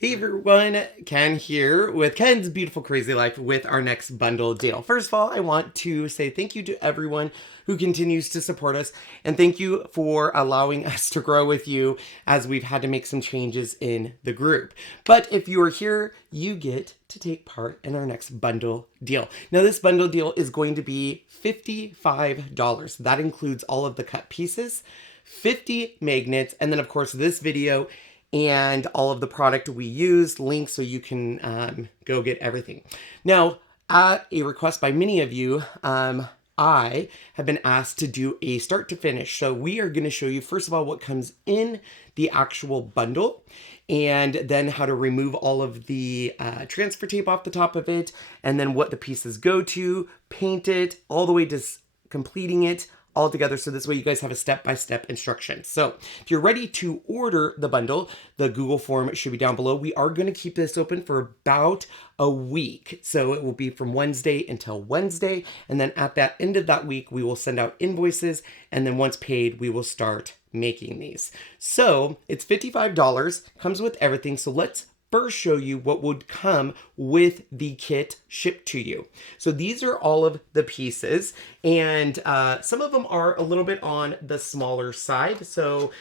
Hey everyone, Ken here with Ken's Beautiful Crazy Life with our next bundle deal. First of all, I want to say thank you to everyone who continues to support us, and thank you for allowing us to grow with you as we've had to make some changes in the group. But if you are here, you get to take part in our next bundle deal. Now this bundle deal is going to be $55. That includes all of the cut pieces, 50 magnets, and then of course this video and all of the product we used, links so you can go get everything. Now, at a request by many of you, I have been asked to do a start to finish. So we are going to show you, first of all, what comes in the actual bundle, and then how to remove all of the transfer tape off the top of it, and then what the pieces go to, paint it, all the way to completing it, all together, so this way you guys have a step-by-step instruction. So if you're ready to order the bundle, the Google form should be down below. We are going to keep this open for about a week, so it will be from Wednesday until Wednesday, and then at the end of that week we will send out invoices, and then once paid we will start making these. So it's $55, comes with everything. So let's first show you what would come with the kit shipped to you. So these are all of the pieces, and some of them are a little bit on the smaller side, so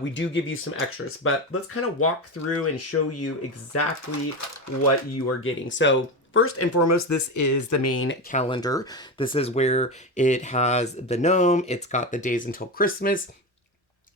we do give you some extras, but let's kind of walk through and show you exactly what you are getting. So first and foremost, this is the main calendar. This is where it has the gnome, it's got the days until Christmas.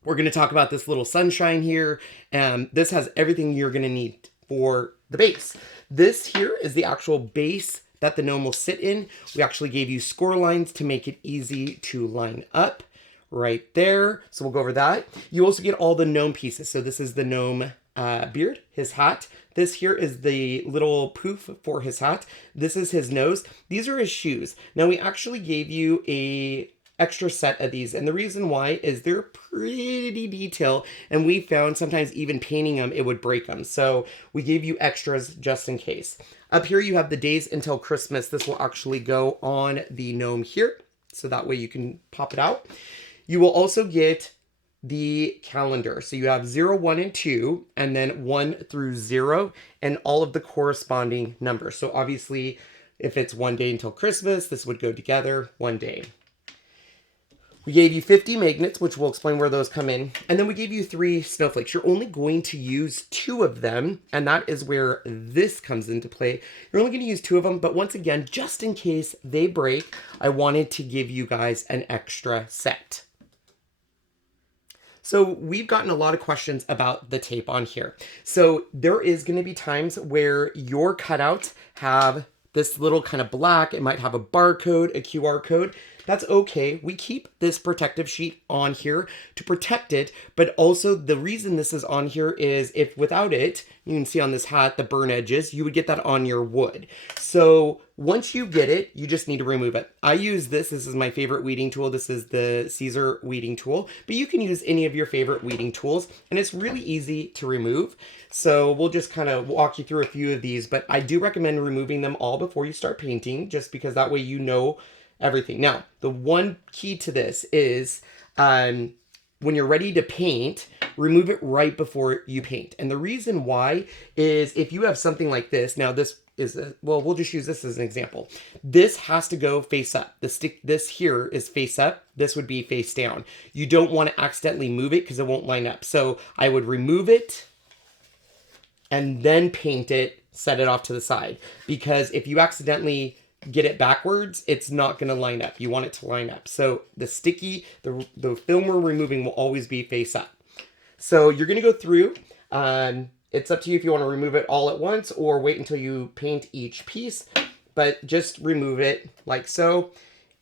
We're going to talk about this little sunshine here, and this has everything you're going to need for the base. This here is the actual base that the gnome will sit in. We actually gave you score lines to make it easy to line up right there. So we'll go over that. You also get all the gnome pieces. So this is the gnome beard, his hat. This here is the little poof for his hat. This is his nose. These are his shoes. Now we actually gave you a extra set of these, and the reason why is they're pretty detailed, and we found sometimes even painting them it would break them, so we gave you extras just in case. Up here you have the days until Christmas. This will actually go on the gnome here, so that way you can pop it out. You will also get the calendar, so you have 0, 1, and 2, and then 1 through 0, and all of the corresponding numbers. So obviously if it's 1 day until Christmas, this would go together 1 day. We gave you 50 magnets, which we'll explain where those come in. And then we gave you 3 snowflakes. You're only going to use 2 of them, and that is where this comes into play. You're only going to use 2 of them, but once again, just in case they break, I wanted to give you guys an extra set. So we've gotten a lot of questions about the tape on here. So there is going to be times where your cutouts have this little kind of black, it might have a barcode, a QR code. That's okay. We keep this protective sheet on here to protect it, but also the reason this is on here is if without it, you can see on this hat, the burn edges, you would get that on your wood. So once you get it, you just need to remove it. I use this. This is my favorite weeding tool. This is the Siser weeding tool, but you can use any of your favorite weeding tools, and it's really easy to remove. So we'll just kind of walk you through a few of these, but I do recommend removing them all before you start painting, just because that way you know everything. Now, the one key to this is when you're ready to paint, remove it right before you paint. And the reason why is if you have something like this, now this is, well, we'll just use this as an example. This has to go face up. This here is face up. This would be face down. You don't want to accidentally move it because it won't line up. So I would remove it and then paint it, set it off to the side. Because if you accidentally get it backwards, it's not going to line up. You want it to line up. So the sticky, the film we're removing will always be face up. So you're going to go through. It's up to you if you want to remove it all at once or wait until you paint each piece, but just remove it like so.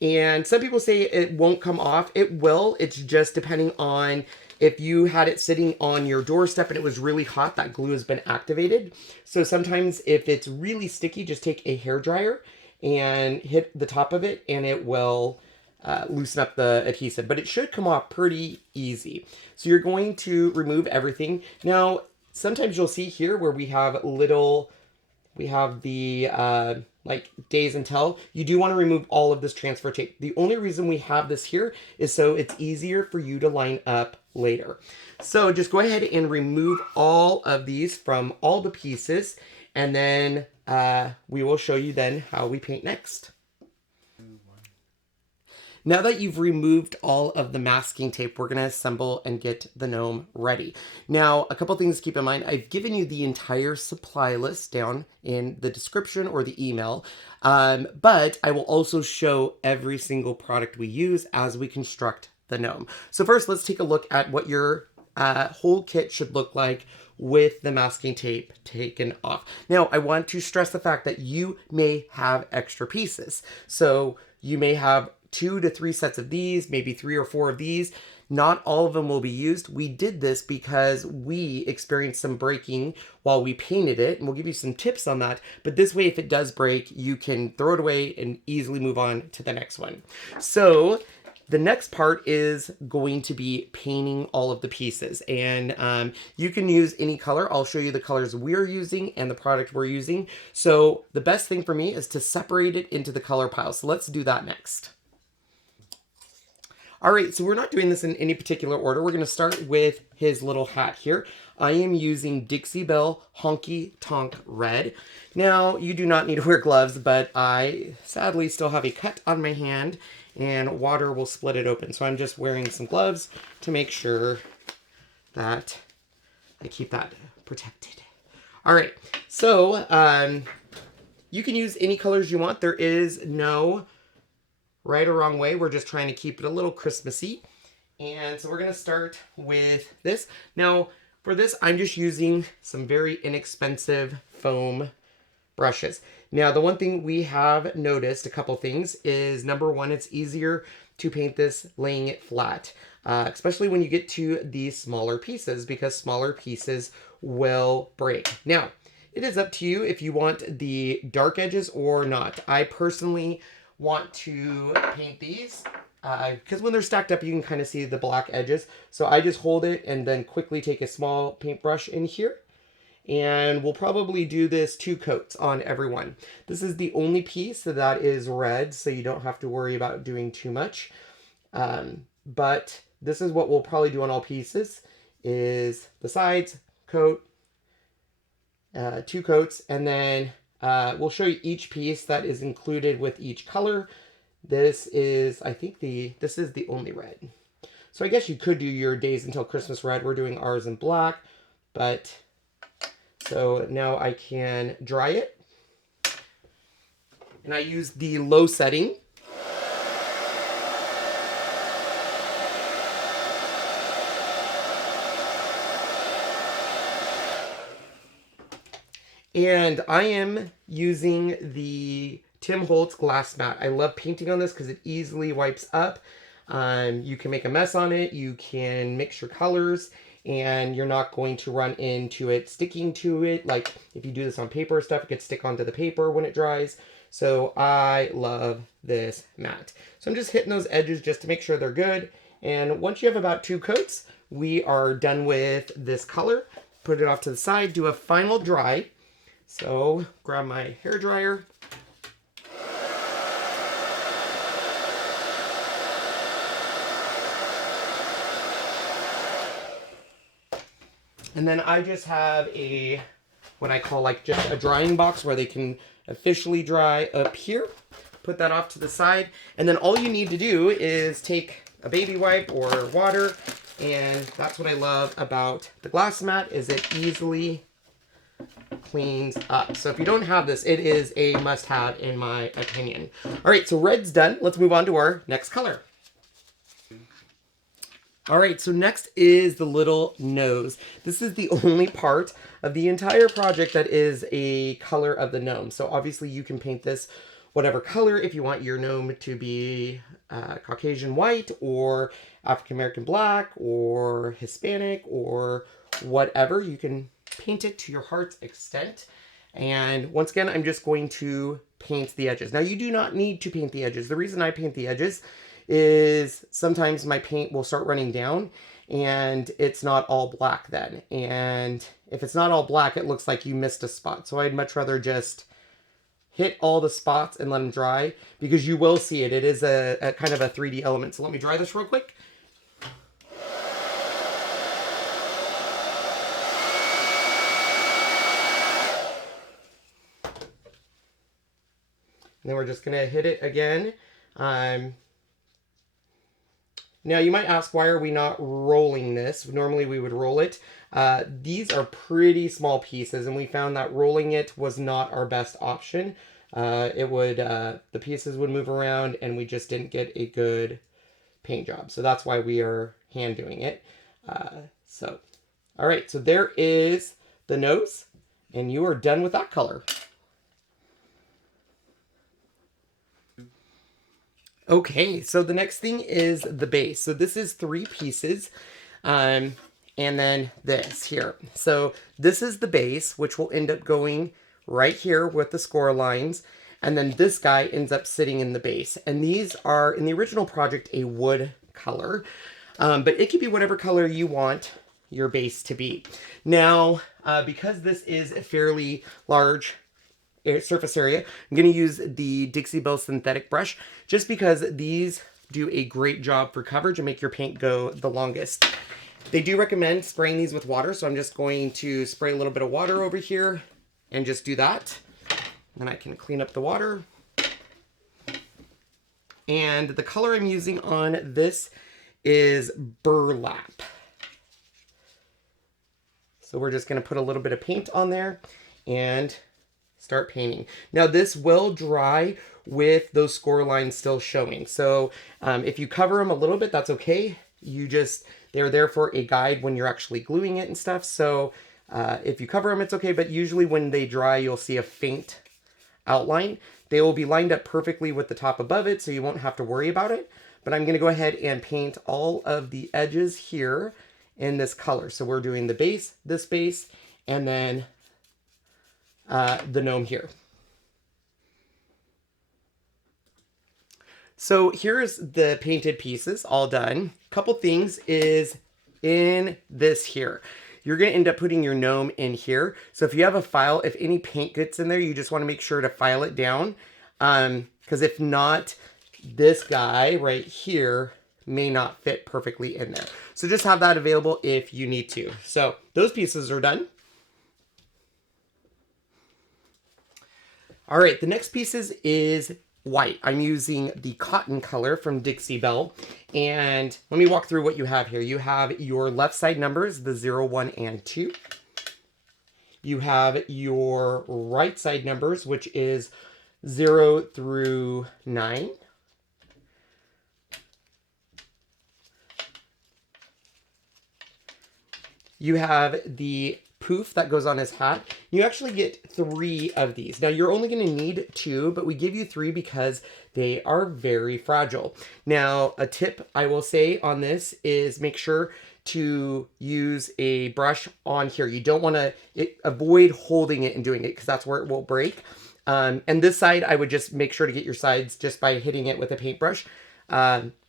And some people say it won't come off. It will. It's just depending on if you had it sitting on your doorstep and it was really hot, that glue has been activated. So sometimes if it's really sticky, just take a hairdryer and hit the top of it and it will loosen up the adhesive, but it should come off pretty easy. So you're going to remove everything. Now, sometimes you'll see here where we have the like days until, you do want to remove all of this transfer tape. The only reason we have this here is so it's easier for you to line up later. So just go ahead and remove all of these from all the pieces, and then we will show you then how we paint next. Now that you've removed all of the masking tape, we're going to assemble and get the gnome ready. Now, a couple things to keep in mind. I've given you the entire supply list down in the description or the email, but I will also show every single product we use as we construct the gnome. So first, let's take a look at what your whole kit should look like with the masking tape taken off. Now, I want to stress the fact that you may have extra pieces. So you may have 2 to 3 sets of these, maybe 3 or 4 of these. Not all of them will be used. We did this because we experienced some breaking while we painted it, and we'll give you some tips on that. But this way, if it does break, you can throw it away and easily move on to the next one. So the next part is going to be painting all of the pieces, and you can use any color. I'll show you the colors we're using and the product we're using. So the best thing for me is to separate it into the color pile. So let's do that next. All right, so we're not doing this in any particular order. We're going to start with his little hat here. I am using Dixie Belle Honky Tonk Red. Now, you do not need to wear gloves, but I sadly still have a cut on my hand, and water will split it open. So I'm just wearing some gloves to make sure that I keep that protected. All right, so you can use any colors you want. There is no right or wrong way. We're just trying to keep it a little Christmassy. And so we're going to start with this. Now, for this, I'm just using some very inexpensive foam brushes. Now, the one thing we have noticed, a couple things, is number one, it's easier to paint this laying it flat, especially when you get to these smaller pieces, because smaller pieces will break. Now, it is up to you if you want the dark edges or not. I personally want to paint these because when they're stacked up, you can kind of see the black edges. So I just hold it and then quickly take a small paintbrush in here. And we'll probably do this 2 coats on every one. This is the only piece that is red, so you don't have to worry about doing too much. But this is what we'll probably do on all pieces, is the sides, coat, 2 coats, and then we'll show you each piece that is included with each color. This is, I think this is the only red. So I guess you could do your Days Until Christmas red. We're doing ours in black, but so now I can dry it. And I use the low setting. And I am using the Tim Holtz glass mat. I love painting on this because it easily wipes up. You can make a mess on it. You can mix your colors, and you're not going to run into it sticking to it. Like if you do this on paper or stuff, it could stick onto the paper when it dries. So I love this mat. So I'm just hitting those edges just to make sure they're good. And once you have about 2 coats, we are done with this color. Put it off to the side, do a final dry. So grab my hair dryer. And then I just have what I call like just a drying box where they can officially dry up here. Put that off to the side. And then all you need to do is take a baby wipe or water. And that's what I love about the glass mat, is it easily cleans up. So if you don't have this, it is a must-have in my opinion. All right, so red's done. Let's move on to our next color. All right, so next is the little nose. This is the only part of the entire project that is a color of the gnome. So obviously you can paint this whatever color if you want your gnome to be Caucasian white or African American black or Hispanic or whatever. You can paint it to your heart's extent. And once again, I'm just going to paint the edges. Now, you do not need to paint the edges. The reason I paint the edges is sometimes my paint will start running down and it's not all black then. And if it's not all black, it looks like you missed a spot. So I'd much rather just hit all the spots and let them dry, because you will see it. It is a kind of a 3D element. So let me dry this real quick. And then we're just going to hit it again. Now you might ask, why are we not rolling this? Normally we would roll it. These are pretty small pieces, and we found that rolling it was not our best option. The pieces would move around, and we just didn't get a good paint job. So that's why we are hand doing it. All right, so there is the nose, and you are done with that color. Okay, so the next thing is the base. So this is 3 pieces, and then this here. So this is the base, which will end up going right here with the score lines, and then this guy ends up sitting in the base. And these are, in the original project, a wood color, but it could be whatever color you want your base to be. Now, because this is a fairly large surface area, I'm going to use the Dixie Belle synthetic brush, just because these do a great job for coverage and make your paint go the longest. They do recommend spraying these with water, so I'm just going to spray a little bit of water over here and just do that. Then I can clean up the water. And the color I'm using on this is Burlap. So we're just going to put a little bit of paint on there and start painting. Now this will dry with those score lines still showing. So if you cover them a little bit, that's okay. They're there for a guide when you're actually gluing it and stuff. So if you cover them, it's okay. But usually when they dry, you'll see a faint outline. They will be lined up perfectly with the top above it, so you won't have to worry about it. But I'm going to go ahead and paint all of the edges here in this color. So we're doing the base, this base, and then the gnome here. So here's the painted pieces all done. Couple things is in this here. You're going to end up putting your gnome in here. So if you have a file, if any paint gets in there, you just want to make sure to file it down. Because if not, this guy right here may not fit perfectly in there. So just have that available if you need to. So those pieces are done. All right, the next pieces is white. I'm using the cotton color from Dixie Belle. And let me walk through what you have here. You have your left side numbers, the 0, 1, and 2. You have your right side numbers, which is 0 through 9. You have the poof that goes on his hat. You actually get 3 of these. Now you're only going to need 2, but we give you 3 because they are very fragile. Now a tip I will say on this is make sure to use a brush on here. You don't want to avoid holding it and doing it, because that's where it will break. And this side, I would just make sure to get your sides just by hitting it with a paintbrush.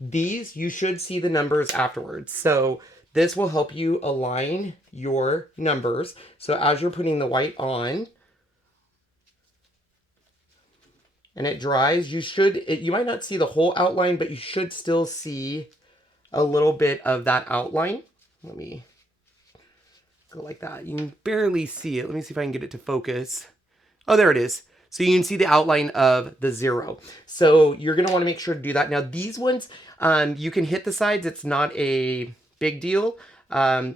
These, you should see the numbers afterwards. So this will help you align your numbers. So as you're putting the white on and it dries, you might not see the whole outline, but you should still see a little bit of that outline. Let me go like that. You can barely see it. Let me see if I can get it to focus. Oh, there it is. So you can see the outline of the 0. So you're going to want to make sure to do that. Now these ones, you can hit the sides. It's not a big deal.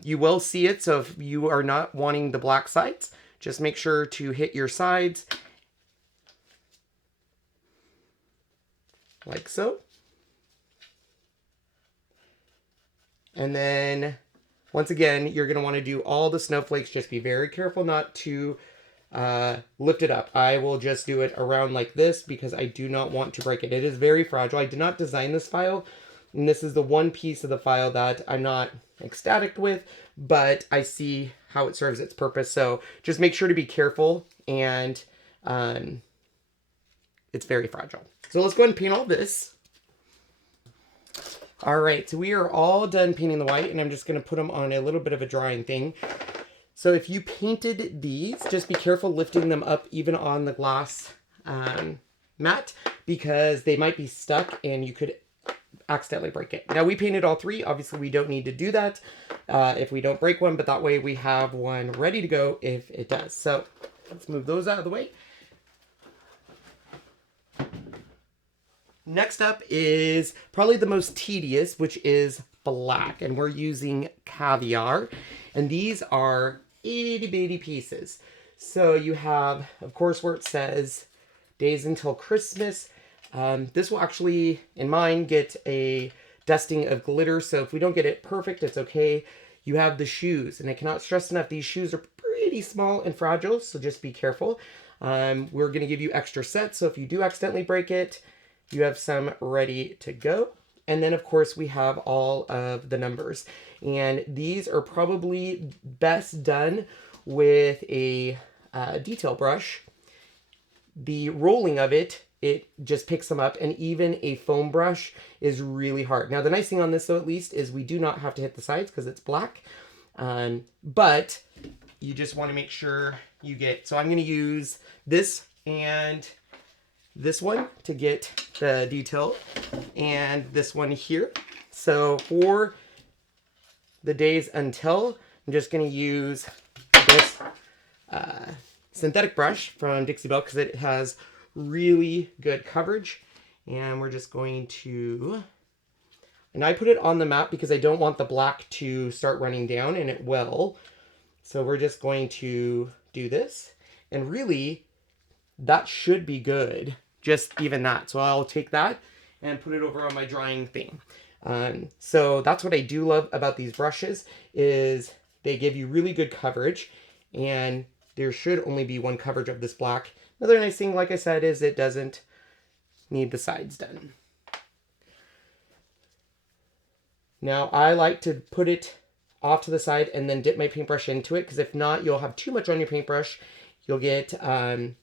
You will see it. So if you are not wanting the black sides, just make sure to hit your sides like so. And then once again, you're going to want to do all the snowflakes. Just be very careful not to lift it up. I will just do it around like this because I do not want to break it. It is very fragile. I did not design this file, and this is the one piece of the file that I'm not ecstatic with, but I see how it serves its purpose. So just make sure to be careful, and it's very fragile. So let's go ahead and paint all this. All right, so we are all done painting the white, and I'm just going to put them on a little bit of a drying thing. So if you painted these, just be careful lifting them up even on the glass mat because they might be stuck and you could accidentally break it. Now we painted all three. Obviously we don't need to do that if we don't break one, but that way we have one ready to go if it does. So let's move those out of the way. Next up is probably the most tedious, which is black, and we're using Caviar, and these are itty bitty pieces. So you have, of course, where it says days until Christmas. This will actually, in mine, get a dusting of glitter, so if we don't get it perfect, it's okay. You have the shoes, and I cannot stress enough, these shoes are pretty small and fragile, so just be careful. We're going to give you extra sets, so if you do accidentally break it, you have some ready to go. And then, of course, we have all of the numbers. And these are probably best done with a detail brush. The rolling of it, it just picks them up. And even a foam brush is really hard. Now, the nice thing on this, though, at least, is we do not have to hit the sides because it's black. But you just want to make sure you get... So I'm going to use this and this one to get the detail, and this one here. So for the days until, I'm just going to use this synthetic brush from Dixie Belle because it has really good coverage. And we're just going to, and I put it on the mat because I don't want the black to start running down, and it will. So we're just going to do this, and really that should be good. Just even that. So I'll take that and put it over on my drying thing. So that's what I do love about these brushes is they give you really good coverage, and there should only be one coverage of this black. Another nice thing, like I said, is it doesn't need the sides done. Now I like to put it off to the side and then dip my paintbrush into it, because if not, you'll have too much on your paintbrush. You'll get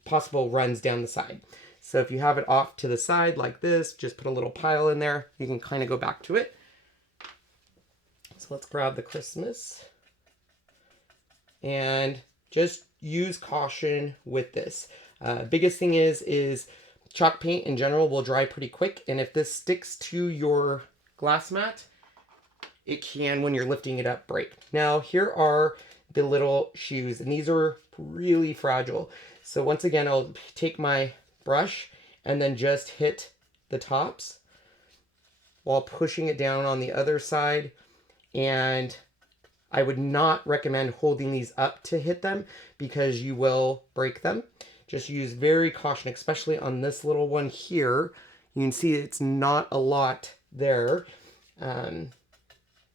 possible runs down the side. So if you have it off to the side like this, just put a little pile in there. You can kind of go back to it. So let's grab the Christmas. And just use caution with this. Biggest thing is chalk paint in general will dry pretty quick. And if this sticks to your glass mat, it can, when you're lifting it up, break. Now here are the little shoes, and these are really fragile. So once again, I'll take my brush and then just hit the tops while pushing it down on the other side. And I would not recommend holding these up to hit them because you will break them. Just use very caution, especially on this little one here. You can see it's not a lot there. And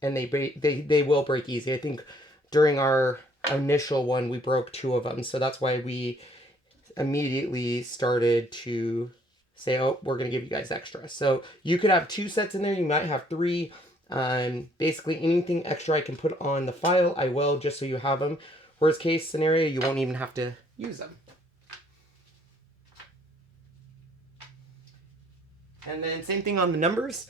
they will break easy. I think during our initial one, we broke 2 of them. So that's why we immediately started to say, oh, we're going to give you guys extra. So you could have 2 sets in there. You might have 3. Basically anything extra I can put on the file, I will, just so you have them. Worst case scenario, you won't even have to use them. And then same thing on the numbers.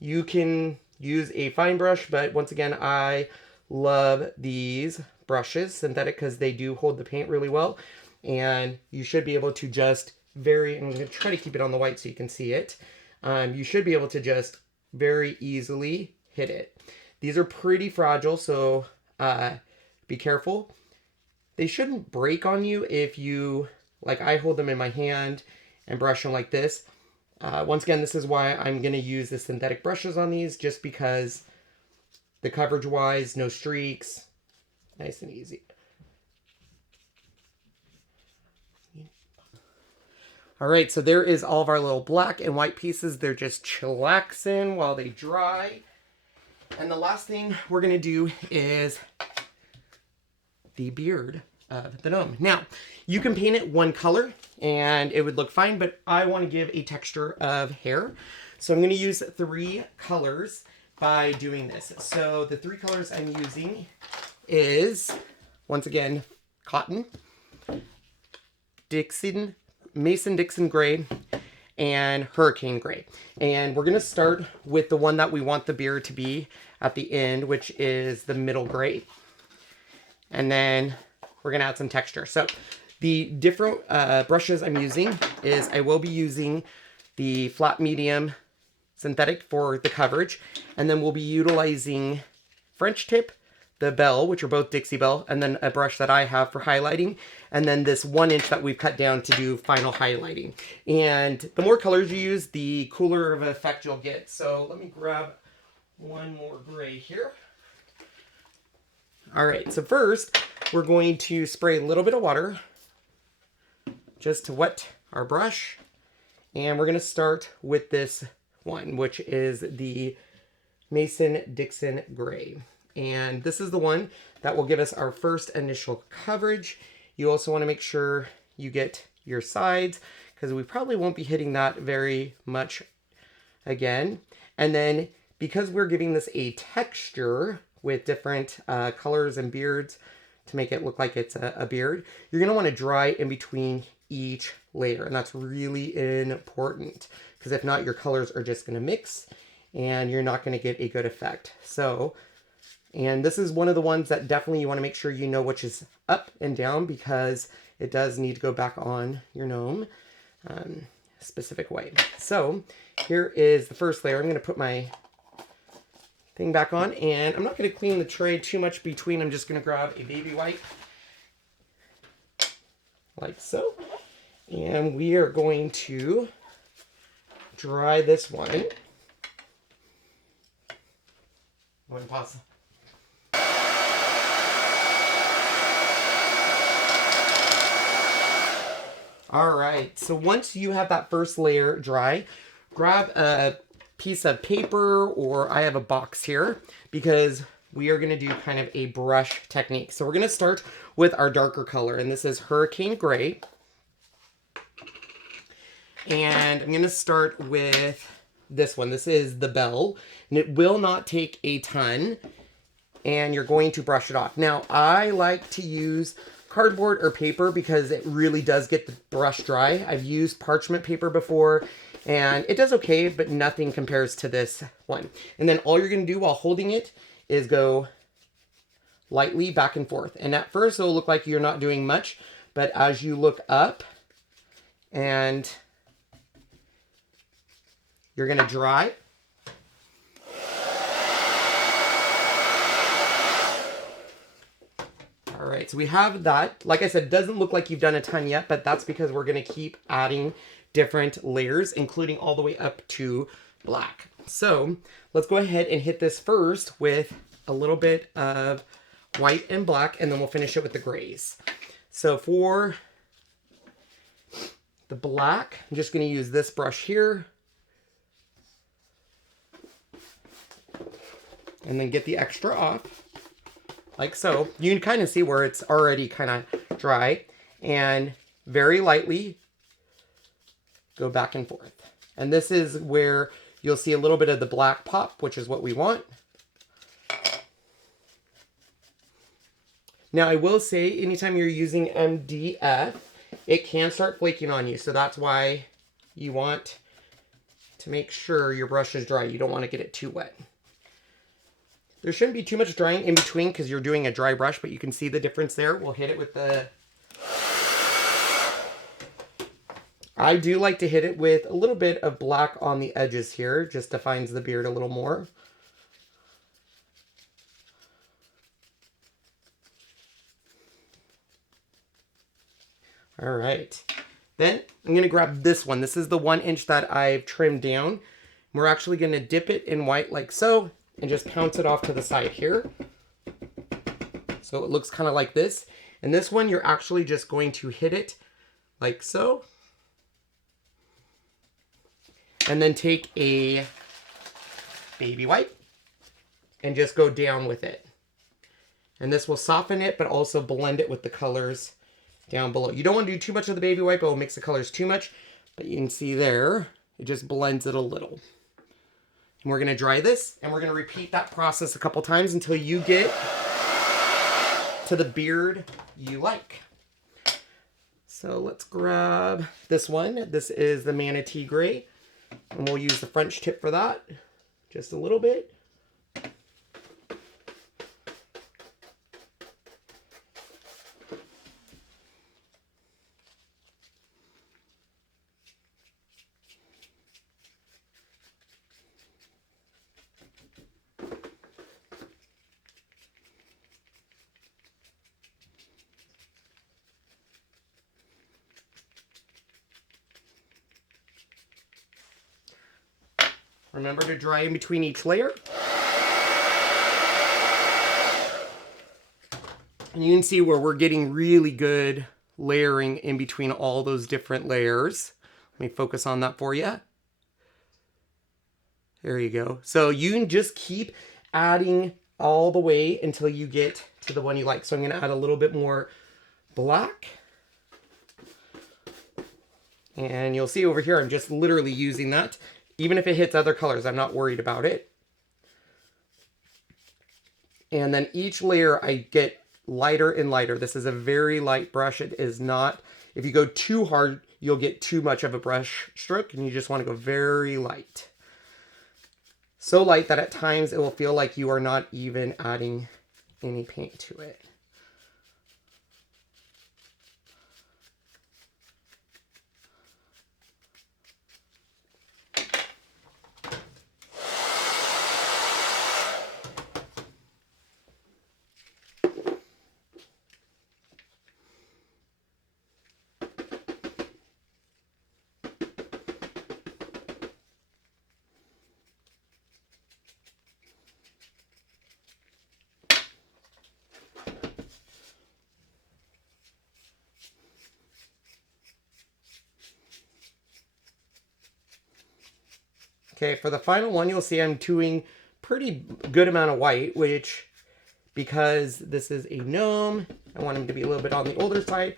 You can use a fine brush, but once again, I love these brushes, synthetic, because they do hold the paint really well. And you should be able to just I'm going to try to keep it on the white so you can see it. You should be able to just very easily hit it. These are pretty fragile, so be careful. They shouldn't break on you if you, like I hold them in my hand and brush them like this. Once again, this is why I'm going to use the synthetic brushes on these, just because the coverage wise, no streaks, nice and easy. All right, so there is all of our little black and white pieces. They're just chillaxing while they dry. And the last thing we're going to do is the beard of the gnome. Now, you can paint it one color and it would look fine, but I want to give a texture of hair. So I'm going to use 3 colors by doing this. So the 3 colors I'm using is, once again, cotton, Dixon, Mason-Dixon gray, and Hurricane gray. And we're going to start with the one that we want the beard to be at the end, which is the middle gray. And then we're going to add some texture. So The different brushes I'm using is I will be using the flat medium synthetic for the coverage, and then we'll be utilizing French tip, the Belle, which are both Dixie Belle, and then a brush that I have for highlighting, and then this 1" that we've cut down to do final highlighting. And the more colors you use, the cooler of an effect you'll get. So let me grab one more gray here. All right, so first we're going to spray a little bit of water just to wet our brush. And we're going to start with this one, which is the Dixon Gray. And this is the one that will give us our first initial coverage. You also want to make sure you get your sides, because we probably won't be hitting that very much again. And then because we're giving this a texture with different colors and beards to make it look like it's a beard, you're going to want to dry in between each layer. And that's really important, because if not, your colors are just going to mix and you're not going to get a good effect. So, and this is one of the ones that definitely you want to make sure you know which is up and down, because it does need to go back on your gnome a specific way. So here is the first layer. I'm going to put my thing back on, and I'm not going to clean the tray too much between. I'm just going to grab a baby wipe like so, and we are going to dry this one. Pause. All right, so once you have that first layer dry, grab a piece of paper, or I have a box here, because we are going to do kind of a brush technique. So we're going to start with our darker color, and this is Hurricane Gray. And I'm going to start with this one. This is the Belle, and it will not take a ton, and you're going to brush it off. Now, I like to use cardboard or paper because it really does get the brush dry. I've used parchment paper before, and it does okay, but nothing compares to this one. And then all you're going to do while holding it is go lightly back and forth. And at first it'll look like you're not doing much, but as you look up and you're going to dry, all right, so we have that. Like I said, it doesn't look like you've done a ton yet, but that's because we're going to keep adding different layers, including all the way up to black. So let's go ahead and hit this first with a little bit of white and black, and then we'll finish it with the grays. So for the black, I'm just going to use this brush here, and then get the extra off. Like so. You can kind of see where it's already kind of dry, and very lightly go back and forth. And this is where you'll see a little bit of the black pop, which is what we want. Now I will say, anytime you're using MDF, it can start flaking on you. So that's why you want to make sure your brush is dry. You don't want to get it too wet. There shouldn't be too much drying in between because you're doing a dry brush, but you can see the difference there. We'll hit it with the... I do like to hit it with a little bit of black on the edges here, just defines the beard a little more. All right. Then I'm going to grab this one. This is the 1" that I've trimmed down. We're actually going to dip it in white like so, and just pounce it off to the side here. So it looks kind of like this. And this one, you're actually just going to hit it like so. And then take a baby wipe and just go down with it. And this will soften it, but also blend it with the colors down below. You don't want to do too much of the baby wipe, it will mix the colors too much. But you can see there, it just blends it a little. And we're going to dry this, and we're going to repeat that process a couple times until you get to the beard you like. So let's grab this one. This is the Manatee Grey, and we'll use the French tip for that, just a little bit. Remember to dry in between each layer. And you can see where we're getting really good layering in between all those different layers. Let me focus on that for you. There you go. So you can just keep adding all the way until you get to the one you like. So I'm going to add a little bit more black. And you'll see over here, I'm just literally using that. Even if it hits other colors, I'm not worried about it. And then each layer I get lighter and lighter. This is a very light brush. It is not, if you go too hard, you'll get too much of a brush stroke, and you just want to go very light. So light that at times it will feel like you are not even adding any paint to it. Okay, for the final one, you'll see I'm doing pretty good amount of white, which, because this is a gnome, I want him to be a little bit on the older side.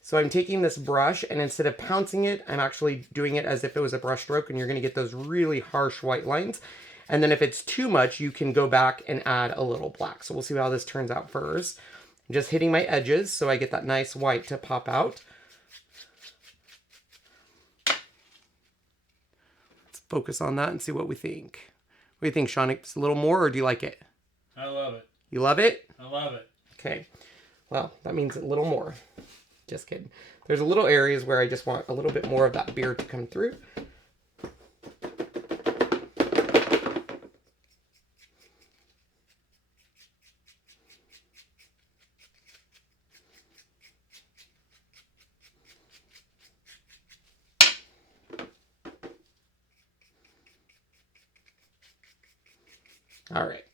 So I'm taking this brush, and instead of pouncing it, I'm actually doing it as if it was a brush stroke, and you're going to get those really harsh white lines. And then if it's too much, you can go back and add a little black. So we'll see how this turns out first. I'm just hitting my edges so I get that nice white to pop out. Focus on that and see what we think. What do you think, Sean? It's a little more, or do you like it? I love it. You love it? I love it. Okay. Well, that means a little more. Just kidding. There's a little areas where I just want a little bit more of that beard to come through. All right,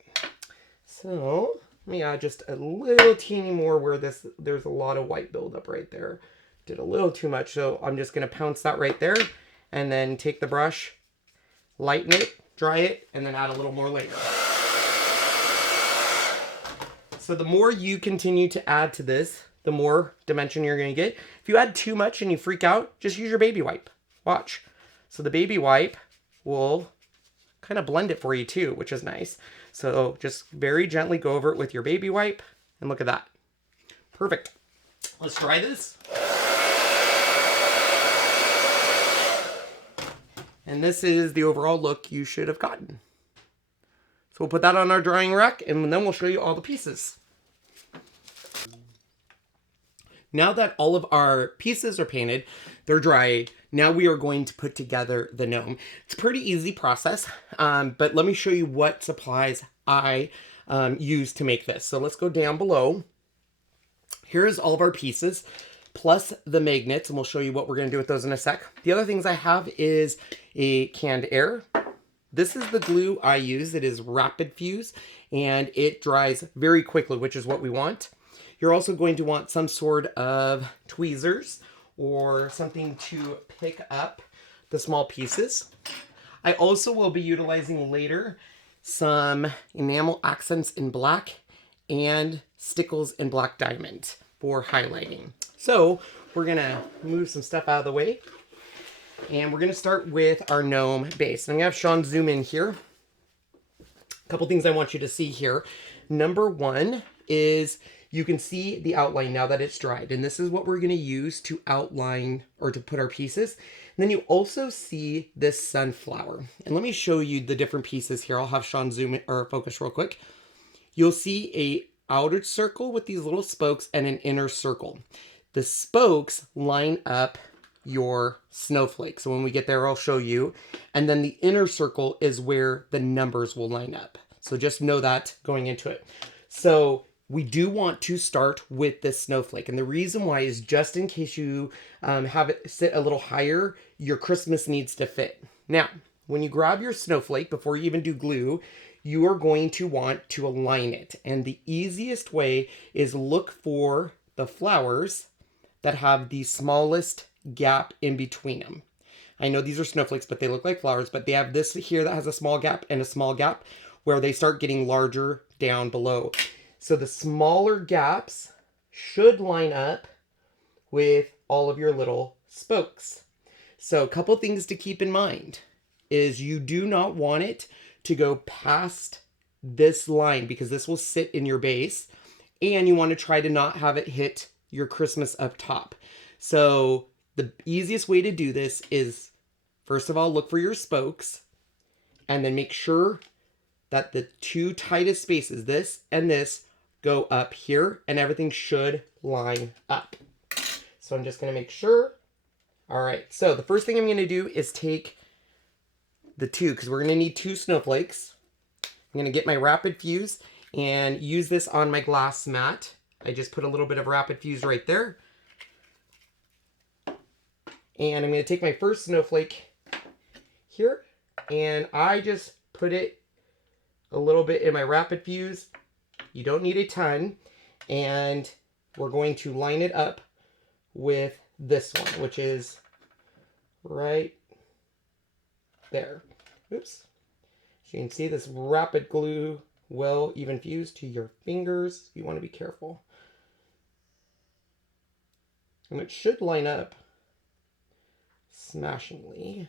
so let me add just a little teeny more where there's a lot of white buildup right there. Did a little too much, so I'm just gonna pounce that right there, and then take the brush, lighten it, dry it, and then add a little more layer. So the more you continue to add to this, the more dimension you're gonna get. If you add too much and you freak out, just use your baby wipe. Watch. So the baby wipe will kind of blend it for you too, which is nice. So just very gently go over it with your baby wipe, and look at that. Perfect. Let's try this. And this is the overall look you should have gotten. So we'll put that on our drying rack, and then we'll show you all the pieces. Now that all of our pieces are painted, they're dry, now we are going to put together the gnome. It's a pretty easy process, but let me show you what supplies I use to make this. So let's go down below. Here's all of our pieces, plus the magnets, and we'll show you what we're going to do with those in a sec. The other things I have is a canned air. This is the glue I use. It is rapid fuse, and it dries very quickly, which is what we want. You're also going to want some sort of tweezers or something to pick up the small pieces. I also will be utilizing later some Enamel Accents in black and Stickles in black diamond for highlighting. So we're gonna move some stuff out of the way, and we're gonna start with our gnome base. I'm gonna have Sean zoom in here. A couple things I want you to see here. Number one is you can see the outline now that it's dried, and this is what we're going to use to outline or to put our pieces. And then you also see this sunflower, and let me show you the different pieces here. I'll have Sean zoom in or focus real quick. You'll see a outer circle with these little spokes and an inner circle. The spokes line up your snowflake. So when we get there, I'll show you. And then the inner circle is where the numbers will line up. So just know that going into it. So we do want to start with this snowflake. And the reason why is just in case you have it sit a little higher, your Christmas needs to fit. Now, when you grab your snowflake, before you even do glue, you are going to want to align it. And the easiest way is look for the flowers that have the smallest gap in between them. I know these are snowflakes, but they look like flowers, but they have this here that has a small gap and a small gap where they start getting larger down below. So the smaller gaps should line up with all of your little spokes. So a couple things to keep in mind is you do not want it to go past this line because this will sit in your base, and you want to try to not have it hit your Christmas up top. So the easiest way to do this is, first of all, look for your spokes and then make sure that the two tightest spaces, this and this, go up here and everything should line up. So I'm just going to make sure. All right, so the first thing I'm going to do is take the two, because we're going to need 2 snowflakes. I'm going to get my Rapid Fuse and use this on my glass mat. I just put a little bit of Rapid Fuse right there. And I'm going to take my first snowflake here, and I just put it a little bit in my Rapid Fuse. You don't need a ton. And we're going to line it up with this one, which is right there. Oops. So you can see this Rapid Glue will even fuse to your fingers. You want to be careful. And it should line up smashingly.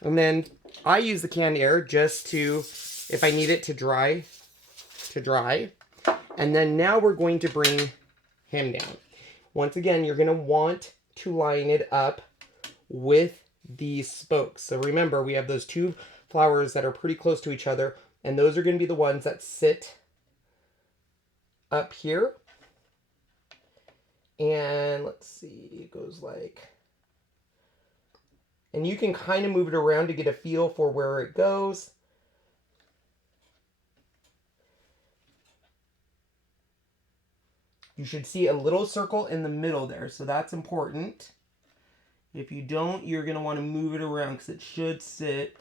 And then I use the canned air just to, if I need it to dry. And then now we're going to bring him down. Once again, you're going to want to line it up with these spokes. So remember, we have those 2 flowers that are pretty close to each other, and those are going to be the ones that sit up here. And let's see, it goes like, and you can kind of move it around to get a feel for where it goes. You should see a little circle in the middle there, so that's important. If you don't, you're going to want to move it around because it should sit.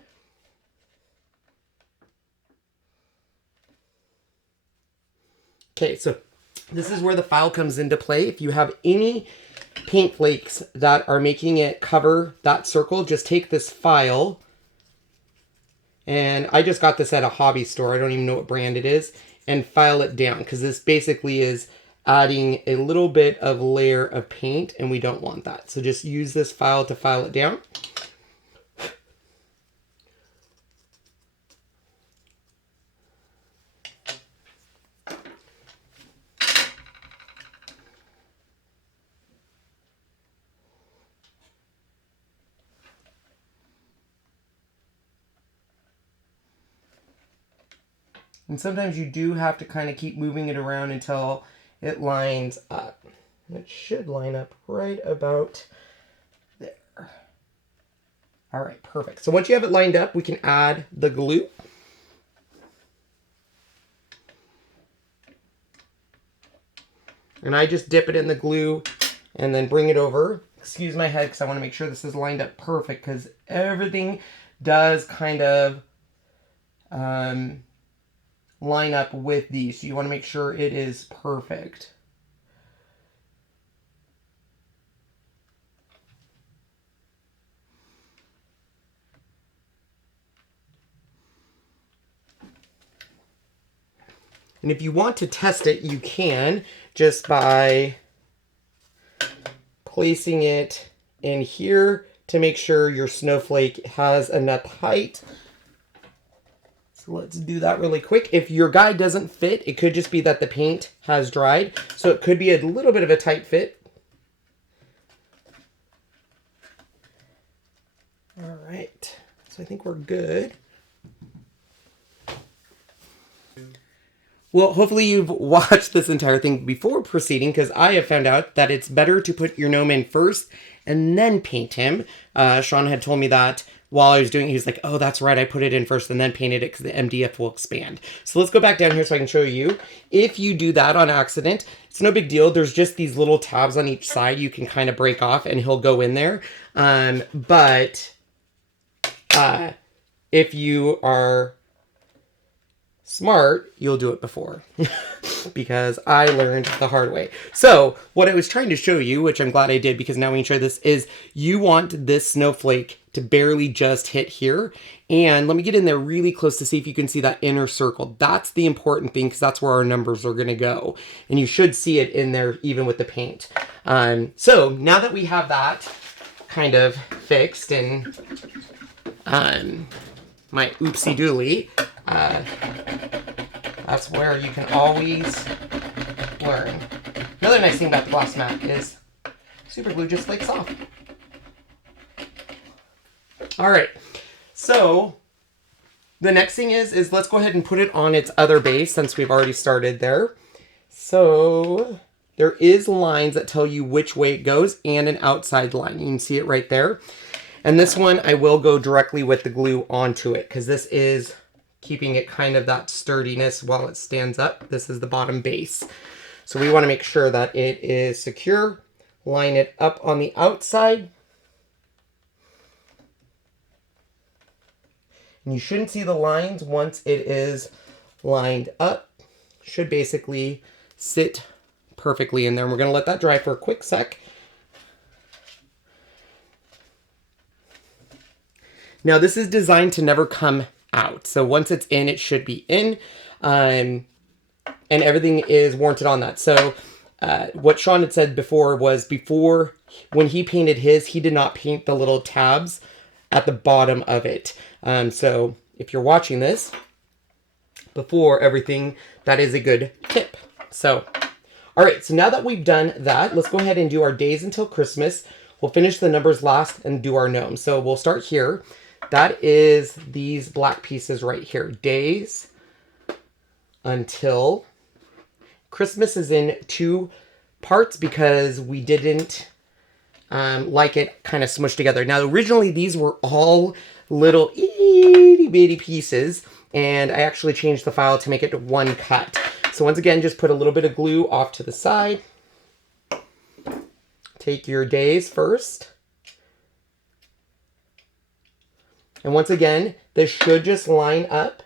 Okay, so this is where the file comes into play. If you have any paint flakes that are making it cover that circle, just take this file. And I just got this at a hobby store. I don't even know what brand it is. And file it down, because this basically is adding a little bit of layer of paint, and we don't want that. So just use this file to file it down. And sometimes you do have to kind of keep moving it around until it lines up. It should line up right about there. All right, perfect. So once you have it lined up, we can add the glue. And I just dip it in the glue and then bring it over. Excuse my head because I want to make sure this is lined up perfect, because everything does kind of line up with these. So you want to make sure it is perfect. And if you want to test it, you can just by placing it in here to make sure your snowflake has enough height. So let's do that really quick. If your guide doesn't fit, it could just be that the paint has dried. So it could be a little bit of a tight fit. All right, so I think we're good. Well, hopefully you've watched this entire thing before proceeding, because I have found out that it's better to put your gnome in first and then paint him. Sean had told me that while I was doing it, he was like, oh, that's right, I put it in first and then painted it because the MDF will expand. So let's go back down here so I can show you. If you do that on accident, it's no big deal. There's just these little tabs on each side you can kind of break off and he'll go in there. If you are smart, you'll do it before because I learned the hard way. So what I was trying to show you, which I'm glad I did because now we can show this, is you want this snowflake to barely just hit here. And let me get in there really close to see if you can see that inner circle. That's the important thing because that's where our numbers are going to go. And you should see it in there even with the paint. So now that we have that kind of fixed and my oopsie dooley, that's where you can always learn. Another nice thing about the gloss mat is super glue just flakes off. All right, so the next thing is let's go ahead and put it on its other base since we've already started there. So there is lines that tell you which way it goes and an outside line. You can see it right there. And this one, I will go directly with the glue onto it because this is keeping it kind of that sturdiness while it stands up. This is the bottom base. So we want to make sure that it is secure. Line it up on the outside. And you shouldn't see the lines once it is lined up. Should basically sit perfectly in there. And we're going to let that dry for a quick sec. Now this is designed to never come out. So once it's in, it should be in. And everything is warranted on that. So what Sean had said before was when he painted his, he did not paint the little tabs at the bottom of it. So if you're watching this before everything, that is a good tip. So, all right, so now that we've done that, let's go ahead and do our days until Christmas. We'll finish the numbers last and do our gnome. So we'll start here. That is these black pieces right here. Days until Christmas is in 2 parts because we didn't like it kind of smushed together. Now, originally these were all little itty bitty pieces, and I actually changed the file to make it 1 cut. So once again, just put a little bit of glue off to the side. Take your days first. And once again, this should just line up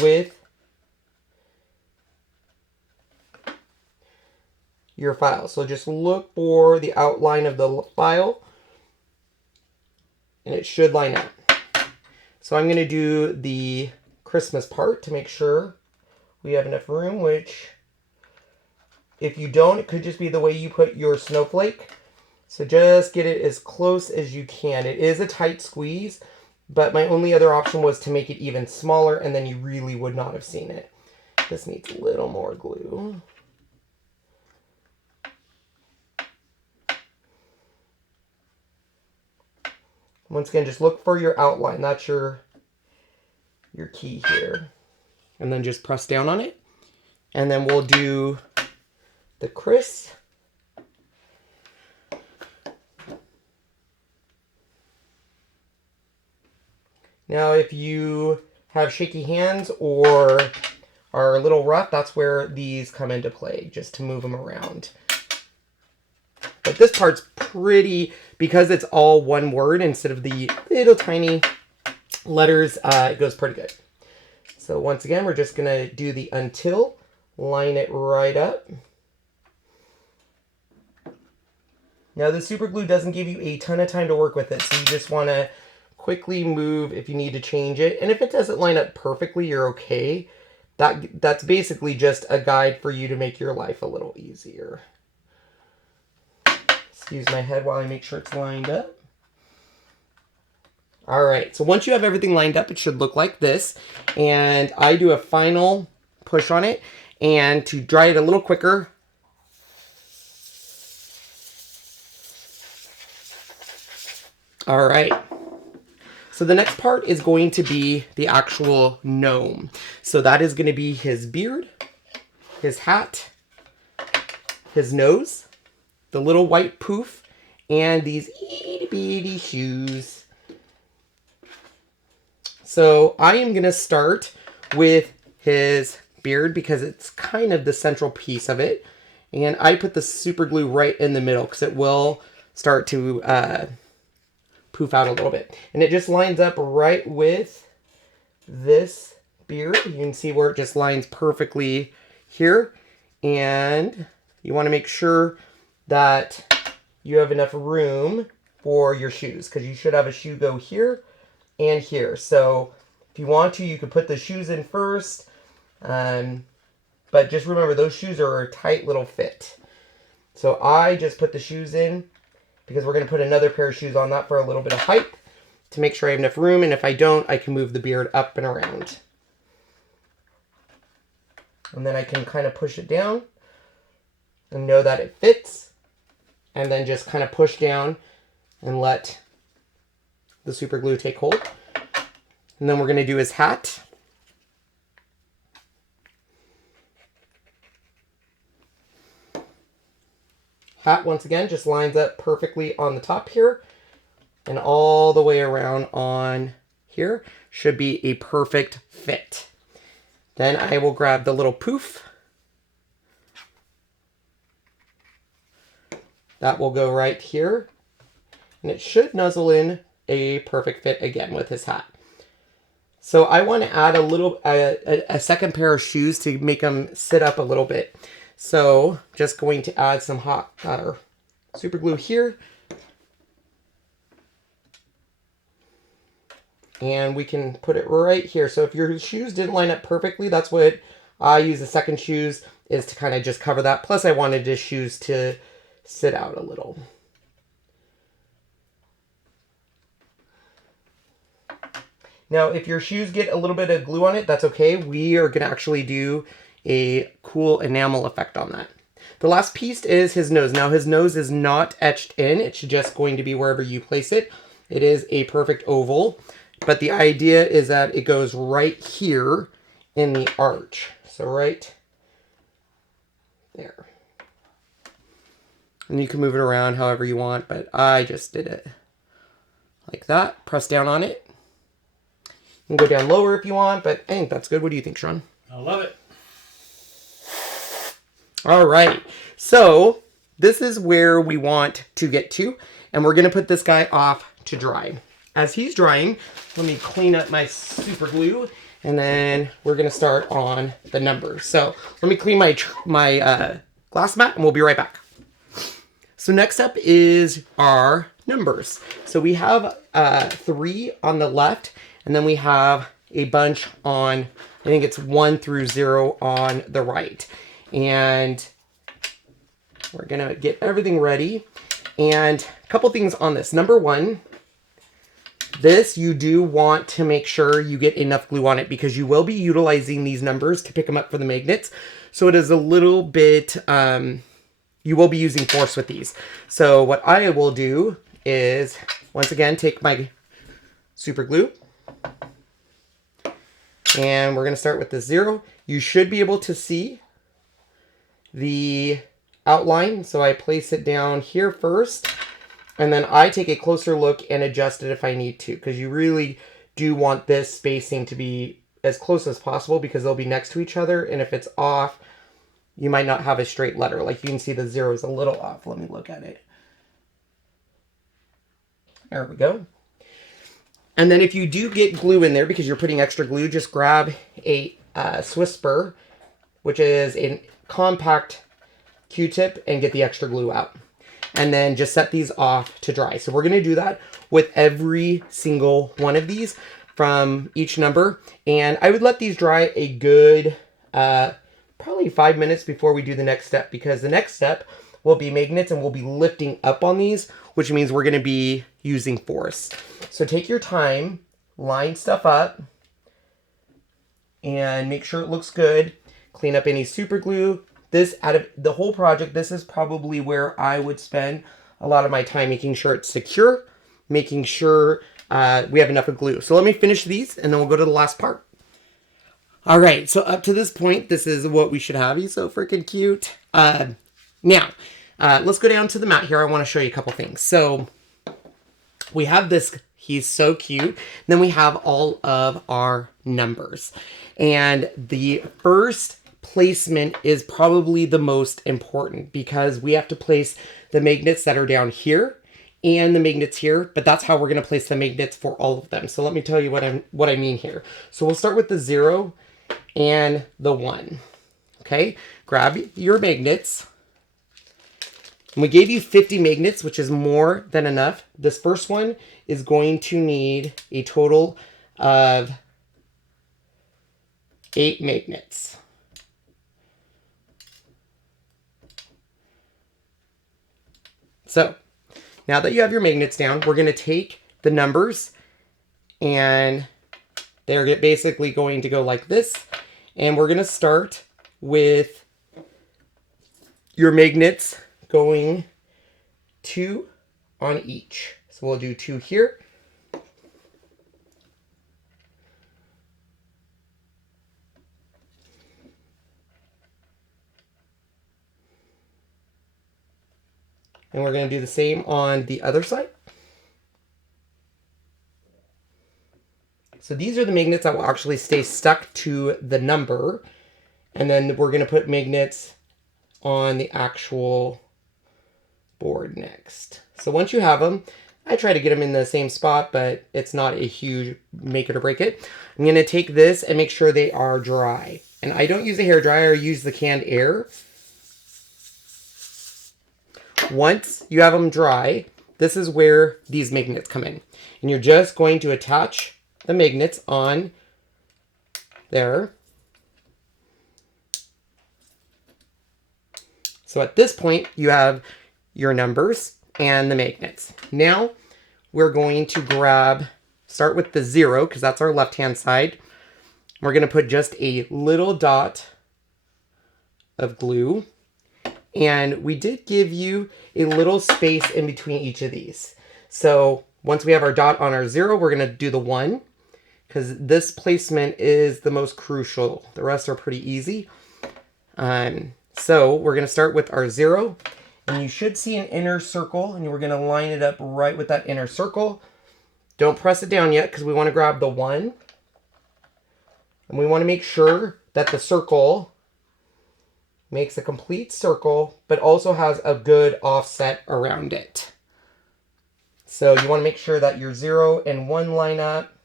with your file. So just look for the outline of the file and it should line up. So I'm going to do the Christmas part to make sure we have enough room, which if you don't, it could just be the way you put your snowflake. So just get it as close as you can. It is a tight squeeze, but my only other option was to make it even smaller, and then you really would not have seen it. This needs a little more glue. Once again, just look for your outline. That's your key here. And then just press down on it. And then we'll do the Chris. Now, if you have shaky hands or are a little rough, that's where these come into play, just to move them around. But this part's pretty, because it's all one word instead of the little tiny letters, it goes pretty good. So once again, we're just going to do the until, line it right up. Now, the super glue doesn't give you a ton of time to work with it, so you just want to quickly move if you need to change it. And if it doesn't line up perfectly, you're okay. That's basically just a guide for you to make your life a little easier. Excuse my head while I make sure it's lined up. All right, so once you have everything lined up, it should look like this. And I do a final push on it. And to dry it a little quicker, all right. So the next part is going to be the actual gnome. So that is going to be his beard, his hat, his nose, the little white poof, and these itty bitty shoes. So I am going to start with his beard because it's kind of the central piece of it. And I put the super glue right in the middle because it will start to poof out a little bit. And it just lines up right with this beard. You can see where it just lines perfectly here. And you want to make sure that you have enough room for your shoes because you should have a shoe go here and here. So if you want to, you could put the shoes in first. But just remember, those shoes are a tight little fit. So I just put the shoes in because we're going to put another pair of shoes on that for a little bit of height to make sure I have enough room. And if I don't, I can move the beard up and around. And then I can kind of push it down and know that it fits. And then just kind of push down and let the super glue take hold. And then we're going to do his hat. Hat, once again, just lines up perfectly on the top here. And all the way around on here should be a perfect fit. Then I will grab the little poof. That will go right here. And it should nuzzle in a perfect fit again with his hat. So I want to add a second pair of shoes to make them sit up a little bit. So just going to add some hot super glue here. And we can put it right here. So if your shoes didn't line up perfectly, that's what I use the second shoes is to kind of just cover that. Plus I wanted his shoes to sit out a little. Now, if your shoes get a little bit of glue on it, that's okay. We are going to actually do a cool enamel effect on that. The last piece is his nose. Now, his nose is not etched in. It's just going to be wherever you place it. It is a perfect oval, but the idea is that it goes right here in the arch. So right there. And you can move it around however you want, but I just did it like that. Press down on it. You can go down lower if you want, but I think that's good. What do you think, Sean? I love it. All right. So this is where we want to get to, and we're going to put this guy off to dry. As he's drying, let me clean up my super glue, and then we're going to start on the numbers. So let me clean my glass mat, and we'll be right back. So next up is our numbers. So we have 3 on the left, and then we have a bunch on, I think it's 1 through 0 on the right. And we're going to get everything ready. And a couple things on this. Number 1, this you do want to make sure you get enough glue on it because you will be utilizing these numbers to pick them up for the magnets. So it is a little bit, you will be using force with these. So what I will do is, once again, take my super glue. And we're going to start with the 0. You should be able to see the outline. So I place it down here first. And then I take a closer look and adjust it if I need to. Because you really do want this spacing to be as close as possible because they'll be next to each other. And if it's off, you might not have a straight letter. Like you can see the 0 is a little off. Let me look at it. There we go. And then if you do get glue in there because you're putting extra glue, just grab a Swiss burr, which is a compact Q-tip, and get the extra glue out. And then just set these off to dry. So we're going to do that with every single one of these from each number. And I would let these dry a good probably 5 minutes before we do the next step, because the next step will be magnets and we'll be lifting up on these, which means we're going to be using force. So take your time, line stuff up, and make sure it looks good. Clean up any super glue. This, out of the whole project, this is probably where I would spend a lot of my time, making sure it's secure, making sure we have enough of glue. So let me finish these and then we'll go to the last part. All right, so up to this point, this is what we should have. He's so freaking cute. Now, let's go down to the mat here. I want to show you a couple things. So we have this He's so cute. Then we have all of our numbers. And the first placement is probably the most important because we have to place the magnets that are down here and the magnets here, but that's how we're going to place the magnets for all of them. So let me tell you what I mean here. So we'll start with the 0 and the 1. Okay, grab your magnets. And we gave you 50 magnets, which is more than enough. This first one is going to need a total of 8 magnets. So now that you have your magnets down, we're going to take the numbers and they're basically going to go like this. And we're going to start with your magnets going 2 on each. So we'll do 2 here. And we're going to do the same on the other side. So these are the magnets that will actually stay stuck to the number. And then we're going to put magnets on the actual board next. So once you have them, I try to get them in the same spot, but it's not a huge make it or break it. I'm going to take this and make sure they are dry. And I don't use a hair dryer, I use the canned air. Once you have them dry, this is where these magnets come in. And you're just going to attach the magnets on there. So at this point, you have your numbers and the magnets. Now we're going to start with the 0, because that's our left-hand side. We're going to put just a little dot of glue. And we did give you a little space in between each of these. So once we have our dot on our 0, we're going to do the 1, because this placement is the most crucial. The rest are pretty easy. So we're going to start with our 0. And you should see an inner circle, and we're going to line it up right with that inner circle. Don't press it down yet, because we want to grab the 1. And we want to make sure that the circle makes a complete circle, but also has a good offset around it. So you want to make sure that your 0 and 1 line up,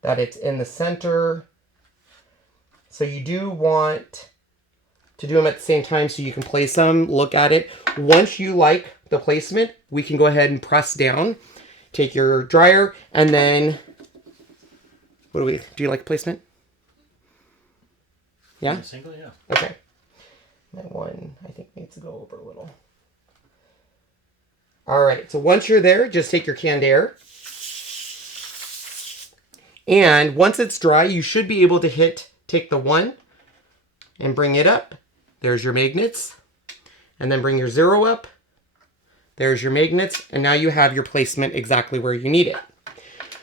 that it's in the center. So you do want to do them at the same time so you can place them, look at it. Once you like the placement, we can go ahead and press down. Take your dryer, and then, do you like placement? Yeah? Single, yeah. Okay. That one, I think, needs to go over a little. All right, so once you're there, just take your canned air. And once it's dry, you should be able to take the 1 and bring it up. There's your magnets. And then bring your 0 up. There's your magnets. And now you have your placement exactly where you need it.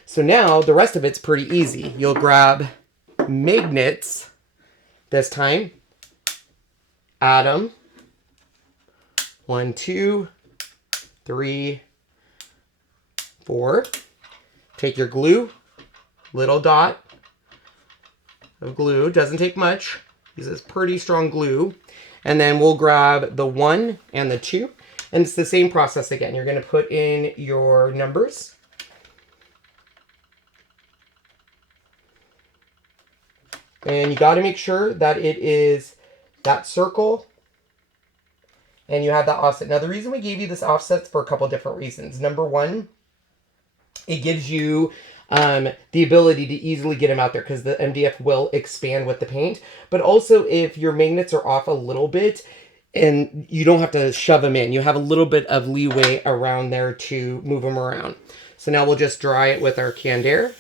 So now the rest of it's pretty easy. You'll grab magnets this time. Add them. 1, 2, 3, 4. Take your glue. Little dot of glue. Doesn't take much. This is pretty strong glue. And then we'll grab the 1 and the 2. And it's the same process again. You're going to put in your numbers. And you got to make sure that it is that circle. And you have that offset. Now the reason we gave you this offset is for a couple different reasons. Number 1, it gives you the ability to easily get them out there because the MDF will expand with the paint. But also if your magnets are off a little bit and you don't have to shove them in, you have a little bit of leeway around there to move them around. So now we'll just dry it with our canned air.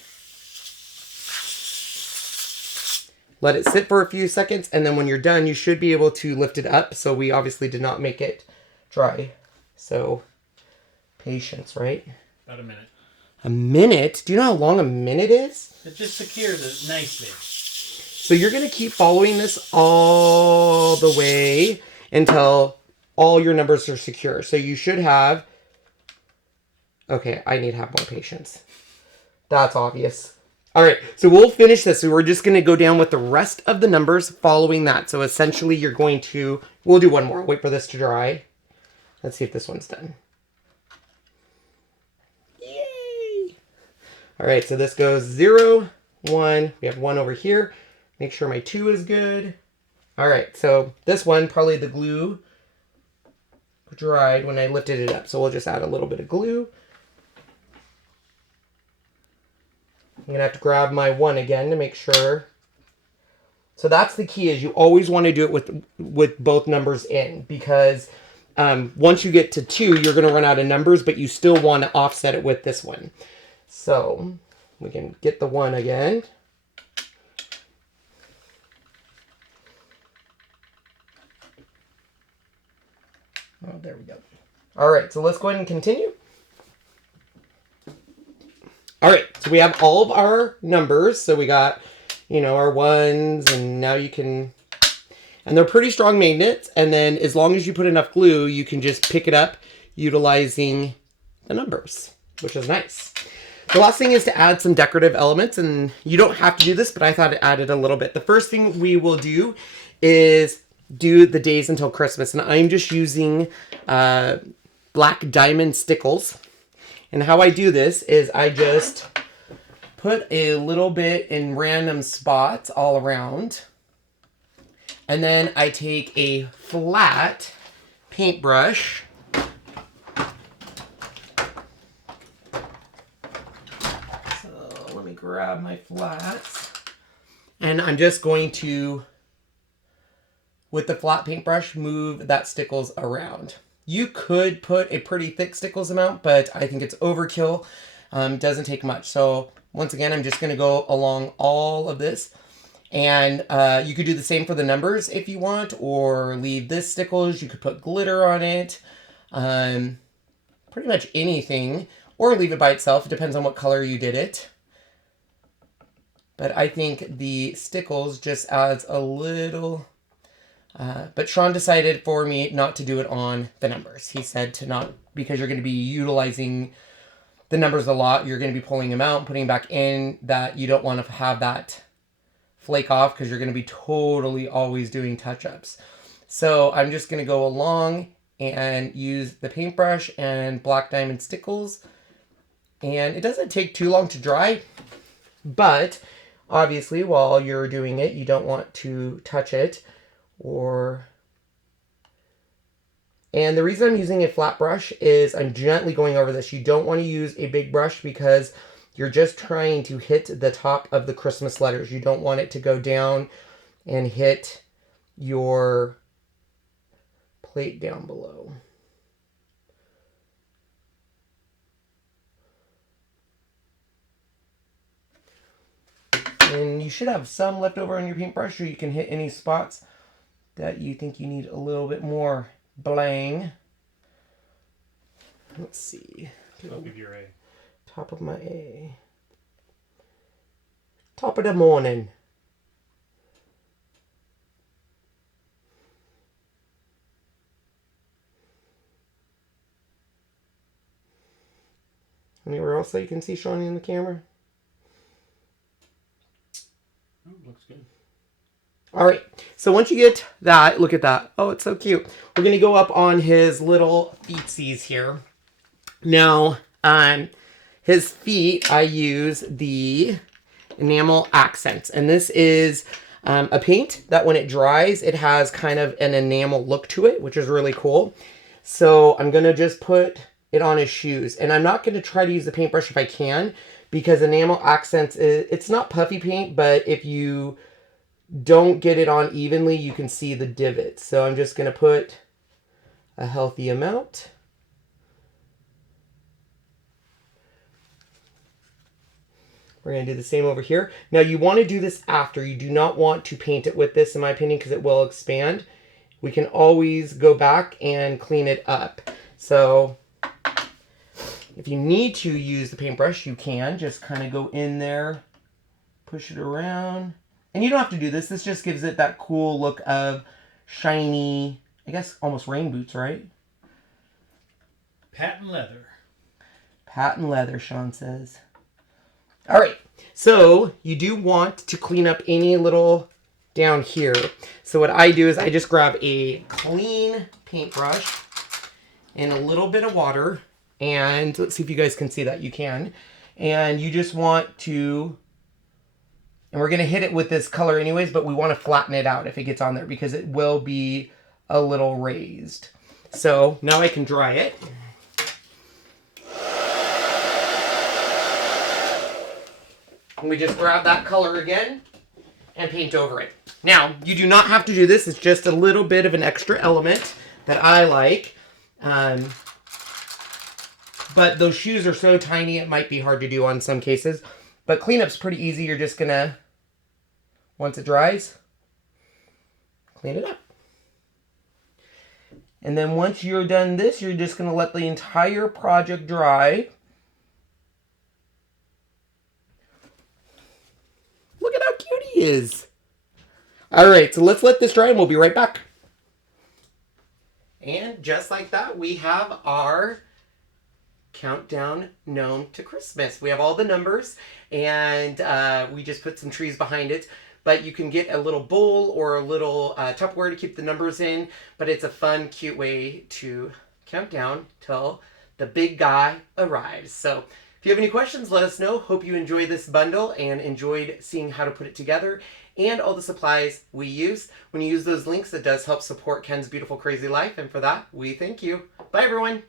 Let it sit for a few seconds, and then when you're done, you should be able to lift it up. So we obviously did not make it dry. So patience, right? About a minute. A minute? Do you know how long a minute is? It just secures it nicely. So you're going to keep following this all the way until all your numbers are secure. So you should have Okay, I need to have more patience. That's obvious. All right, so we'll finish this. So we're just going to go down with the rest of the numbers following that. So essentially you're going to, we'll do one more. Wait for this to dry. Let's see if this one's done. Yay! All right, so this goes 0, 1. We have 1 over here. Make sure my 2 is good. All right, so this one, probably the glue dried when I lifted it up. So we'll just add a little bit of glue. I'm going to have to grab my 1 again to make sure. So that's the key, is you always want to do it with both numbers in, because once you get to 2, you're going to run out of numbers, but you still want to offset it with this one. So we can get the 1 again. Oh, there we go. All right, so let's go ahead and continue. All right, so we have all of our numbers. So we got, you know, our 1s, and now you can, and they're pretty strong magnets. And then as long as you put enough glue, you can just pick it up utilizing the numbers, which is nice. The last thing is to add some decorative elements, and you don't have to do this, but I thought it added a little bit. The first thing we will do is do the days until Christmas, and I'm just using black diamond stickles. And how I do this is I just put a little bit in random spots all around. And then I take a flat paintbrush. So let me grab my flats. And I'm just going to, with the flat paintbrush, move that stickles around. You could put a pretty thick stickles amount, but I think it's overkill. Doesn't take much. So once again, I'm just going to go along all of this. And you could do the same for the numbers if you want, or leave this stickles. You could put glitter on it. Pretty much anything. Or leave it by itself. It depends on what color you did it. But I think the stickles just adds a little... but Sean decided for me not to do it on the numbers. He said to not, because you're going to be utilizing the numbers a lot. You're going to be pulling them out and putting them back in, that you don't want to have that flake off, because you're going to be totally always doing touch-ups. So I'm just going to go along and use the paintbrush and black diamond stickles. And it doesn't take too long to dry, but obviously while you're doing it, you don't want to touch it. And the reason I'm using a flat brush is I'm gently going over this. You don't want to use a big brush because you're just trying to hit the top of the Christmas letters. You don't want it to go down and hit your plate down below. And you should have some left over on your paintbrush, or you can hit any spots that you think you need a little bit more blang. Let's see. Top of your A. Top of my A. Top of the morning. Anywhere else that you can see Shawnee in the camera? Oh, looks good. All right, so once you get that, look at that. Oh, it's so cute. We're going to go up on his little feetsies here. Now, his feet, I use the Enamel Accents. And this is a paint that when it dries, it has kind of an enamel look to it, which is really cool. So I'm going to just put it on his shoes. And I'm not going to try to use the paintbrush if I can, because Enamel Accents, it's not puffy paint, but if you don't get it on evenly, you can see the divots. So I'm just going to put a healthy amount. We're going to do the same over here. Now you want to do this after. You do not want to paint it with this, in my opinion, because it will expand. We can always go back and clean it up. So if you need to use the paintbrush, you can. Just kind of go in there, push it around. And you don't have to do this. This just gives it that cool look of shiny, I guess almost rain boots, right? Patent leather. Patent leather, Sean says. All right, so you do want to clean up any little down here. So what I do is I just grab a clean paintbrush and a little bit of water. And let's see if you guys can see that. You can. And you just want to, and we're going to hit it with this color anyways, but we want to flatten it out if it gets on there because it will be a little raised. So now I can dry it. And we just grab that color again and paint over it. Now, you do not have to do this. It's just a little bit of an extra element that I like. But those shoes are so tiny, it might be hard to do on some cases. But cleanup's pretty easy. You're just going to, once it dries, clean it up. And then once you're done this, you're just going to let the entire project dry. Look at how cute he is. All right, so let's let this dry and we'll be right back. And just like that, we have our countdown gnome to Christmas. We have all the numbers and we just put some trees behind it. But you can get a little bowl or a little Tupperware to keep the numbers in. But it's a fun, cute way to count down till the big guy arrives. So if you have any questions, let us know. Hope you enjoy this bundle and enjoyed seeing how to put it together and all the supplies we use. When you use those links, it does help support Ken's Beautiful Crazy Life. And for that, we thank you. Bye, everyone.